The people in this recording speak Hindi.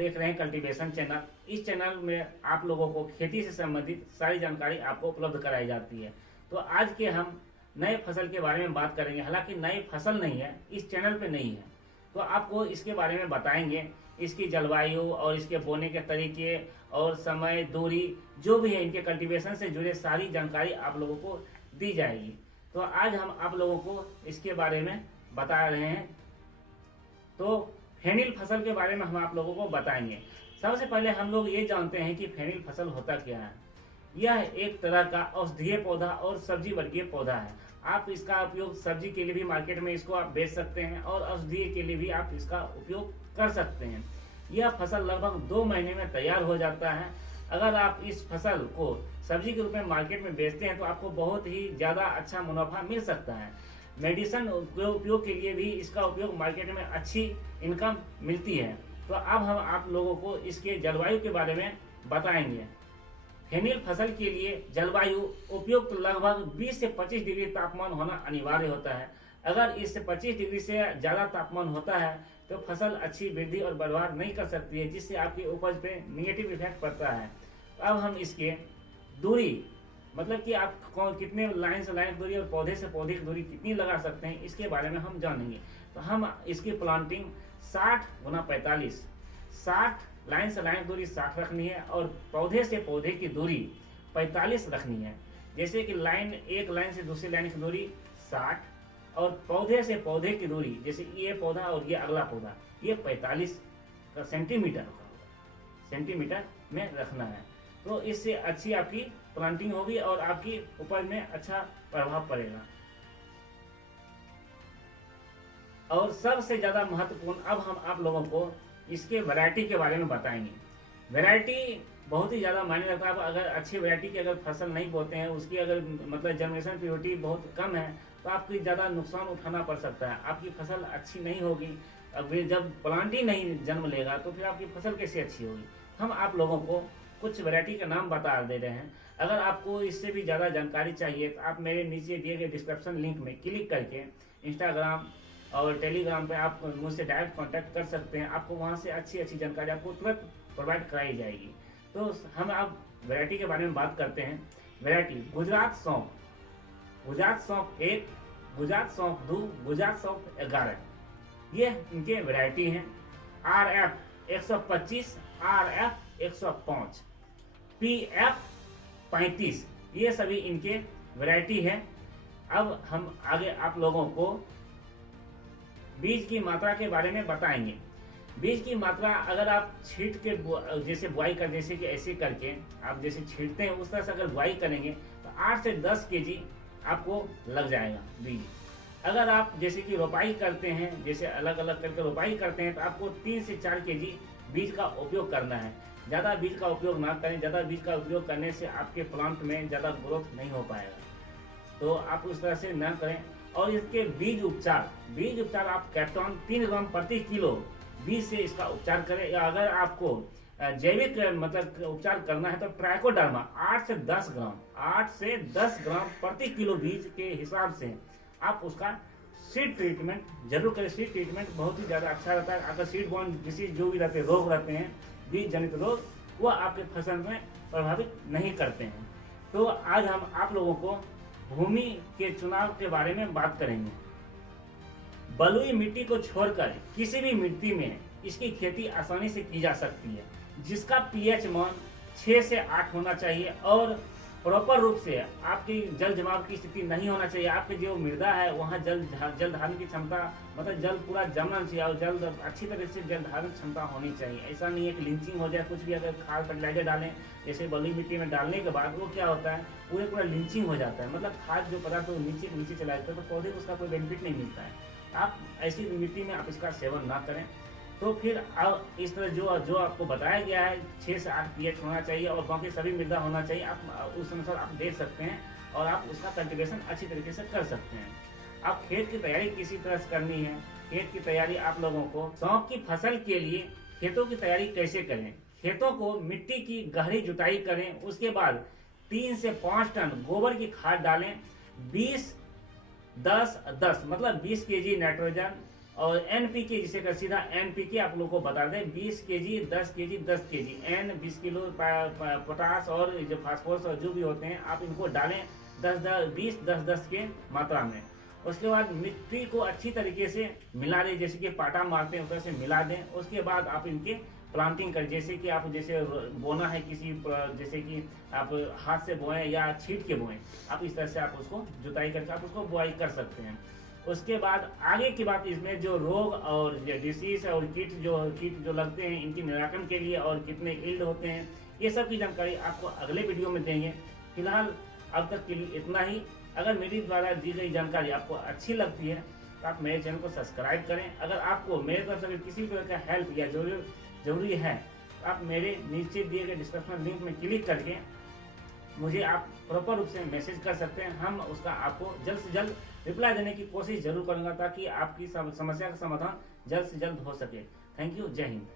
देख रहे हैं कल्टीवेशन चैनल। इस चैनल में आप लोगों को खेती से संबंधित सारी जानकारी आपको उपलब्ध कराई जाती है। तो आज के हम नए फसल के बारे में बात करेंगे। हालांकि नई फसल नहीं है, इस चैनल पे नहीं है, तो आपको इसके बारे में बताएंगे। इसकी जलवायु और इसके बोने के तरीके और समय, दूरी, जो भी है इनके कल्टीवेशन से जुड़े सारी जानकारी आप लोगों को दी जाएगी। तो आज हम आप लोगों को इसके बारे में बता रहे हैं। तो फेनिल फसल के बारे में हम आप लोगों को बताएंगे। सबसे पहले हम लोग ये जानते हैं कि फेनिल फसल होता क्या है। यह एक तरह का औषधीय पौधा और सब्जी वर्गीय पौधा है। आप इसका उपयोग सब्जी के लिए भी मार्केट में इसको आप बेच सकते हैं और औषधीय के लिए भी आप इसका उपयोग कर सकते हैं। यह फसल लगभग 2 महीने में तैयार हो जाता है। अगर आप इस फसल को सब्जी के रूप में मार्केट में बेचते हैं तो आपको बहुत ही ज़्यादा अच्छा मुनाफा मिल सकता है। मेडिसिन उपयोग के लिए भी इसका उपयोग मार्केट में अच्छी इनकम मिलती है। तो अब हम आप लोगों को इसके जलवायु के बारे में बताएंगे। फेनिल फसल के लिए जलवायु उपयुक्त लगभग 20 से 25 डिग्री तापमान होना अनिवार्य होता है। अगर इससे 25 डिग्री से ज़्यादा तापमान होता है तो फसल अच्छी वृद्धि और बढ़वार नहीं कर सकती है, जिससे आपकी उपज पे निगेटिव इफेक्ट पड़ता है। अब हम इसके दूरी, मतलब कि आप कितने लाइन से लाइन दूरी और पौधे से पौधे की दूरी कितनी लगा सकते हैं, इसके बारे में हम जानेंगे। तो हम इसकी प्लांटिंग 60 × 45, 60 लाइन से लाइन दूरी 60 रखनी है और पौधे से पौधे की दूरी 45 रखनी है। जैसे कि एक लाइन से दूसरी लाइन की दूरी 60 और पौधे से पौधे की दूरी, जैसे ये पौधा और ये अगला पौधा, ये 45 सेंटीमीटर में रखना है। तो इससे अच्छी आपकी प्लांटिंग होगी और आपकी उपज में अच्छा प्रभाव पड़ेगा। और सबसे ज्यादा महत्वपूर्ण, अब हम आप लोगों को इसके वैरायटी के बारे में बताएंगे। वैरायटी बहुत ही ज़्यादा मायने रखता है। अगर अच्छी वैरायटी की अगर फसल नहीं बोते हैं, उसकी अगर मतलब जर्मिनेशन प्योरिटी बहुत कम है, तो आपकी ज़्यादा नुकसान उठाना पड़ सकता है। आपकी फसल अच्छी नहीं होगी। अब जब प्लांट ही नहीं जन्म लेगा तो फिर आपकी फसल कैसे अच्छी होगी। हम आप लोगों को कुछ वैरायटी का नाम बता दे रहे हैं। अगर आपको इससे भी ज़्यादा जानकारी चाहिए तो आप मेरे नीचे दिए गए डिस्क्रिप्शन लिंक में क्लिक करके इंस्टाग्राम और टेलीग्राम पे आप मुझसे डायरेक्ट कांटेक्ट कर सकते हैं। आपको वहां से अच्छी जानकारी आपको तुरंत प्रोवाइड कराई जाएगी। तो हम अब वैरायटी के बारे में बात करते हैं। वैरायटी गुजरात सौंफ, गुजरात सौंफ 1, गुजरात सौंफ 2, गुजरात सौंफ 11, ये इनके वैरायटी हैं। RF 125, RF 105, PF 35, ये सभी इनके वैरायटी है। अब हम आगे आप लोगों को बीज की मात्रा के बारे में बताएंगे। बीज की मात्रा अगर आप छींट के जैसे बुआई कर, जैसे कि ऐसे करके आप जैसे छींटते हैं उस तरह से अगर बुआई करेंगे तो 8 से 10 kg आपको लग जाएगा बीज। अगर आप जैसे कि रोपाई करते हैं, जैसे अलग अलग करके रोपाई करते हैं, तो आपको 3 से 4 kg बीज का उपयोग करना है। ज़्यादा बीज का उपयोग ना करें। ज़्यादा बीज का उपयोग करने से आपके प्लांट में ज़्यादा ग्रोथ नहीं हो पाएगा, तो आप उस तरह से ना करें। और इसके बीज उपचार आप कैप्टॉन 3 ग्राम प्रति किलो बीज से इसका उपचार करें। या अगर आपको जैविक मतलब उपचार करना है तो ट्राइकोडर्मा 8 से 10 ग्राम प्रति किलो बीज के हिसाब से आप उसका सीड ट्रीटमेंट जरूर करें। सीड ट्रीटमेंट बहुत ही ज़्यादा अच्छा रहता है। अगर सीड बॉर्न डिसीज जो भी रहते हैं, रोग रहते हैं, बीज जनित रोग, वो आपके फसल में प्रभावित नहीं करते हैं। तो आज हम आप लोगों को भूमि के चुनाव के बारे में बात करेंगे। बलुई मिट्टी को छोड़कर किसी भी मिट्टी में इसकी खेती आसानी से की जा सकती है, जिसका pH मान 6 से 8 होना चाहिए और प्रॉपर रूप से आपकी जल जमाव की स्थिति नहीं होना चाहिए। आपकी जो मृदा है वहाँ जल धारण की क्षमता, मतलब जल पूरा जमना चाहिए और जल अच्छी तरह से जल धारण क्षमता होनी चाहिए। ऐसा नहीं है कि लिंचिंग हो जाए। कुछ भी अगर खाद फर्टिलाइजर डालें, जैसे बलुई मिट्टी में डालने के बाद वो क्या होता है, पूरा लिंचिंग हो जाता है। मतलब खाद जो पदार्थ वो नीचे चला जाता है, तो पौधे को उसका कोई बेनिफिट नहीं मिलता है। आप ऐसी मिट्टी में आप इसका सेवन ना करें। तो फिर अब इस तरह जो आपको बताया गया है 6 से 8 pH होना चाहिए और बाकी सभी मृदा होना चाहिए। आप उस अनुसार आप देख सकते हैं और आप उसका कल्टीवेशन अच्छी तरीके से कर सकते हैं। अब खेत की तैयारी किसी तरह से करनी है। खेत की तैयारी आप लोगों को सौंफ की फसल के लिए खेतों की तैयारी कैसे करें। खेतों को मिट्टी की गहरी जुताई करें। उसके बाद 3 से 5 टन गोबर की खाद डालें। 20-10-10 मतलब 20 kg नाइट्रोजन और NPK जिसे कर सीधा NPK आप लोगों को बता दें 20 kg 10 kg 10 kg N 20 kilo potash और जो फास्फोरस और जो भी होते हैं आप इनको डालें 20-10 के मात्रा में। उसके बाद मिट्टी को अच्छी तरीके से मिला दें, जैसे कि पाटा मारते हैं उस तरह से मिला दें। उसके बाद आप इनके प्लांटिंग करें, जैसे कि आप जैसे बोना है किसी जैसे कि आप हाथ से बोएं या छीट के बोएं, आप इस तरह से आप उसको जुताई करके आप उसको बुआई कर सकते हैं। उसके बाद आगे की बात, इसमें जो रोग और डिसीज और कीट जो लगते हैं इनके निराकरण के लिए और कितने ईल्ड होते हैं, ये सब की जानकारी आपको अगले वीडियो में देंगे। फिलहाल अब तक के लिए इतना ही। अगर मेरी द्वारा दी गई जानकारी आपको अच्छी लगती है तो आप मेरे चैनल को सब्सक्राइब करें। अगर आपको मेरे तरफ से किसी तरह का हेल्प या जरूरी है तो आप मेरे नीचे दिए गए डिस्क्रिप्शन लिंक में क्लिक करके मुझे आप प्रॉपर रूप से मैसेज कर सकते हैं। हम उसका आपको जल्द से जल्द रिप्लाई देने की कोशिश जरूर करूंगा ताकि आपकी समस्या का समाधान जल्द से जल्द हो सके। Thank you. जय हिंद।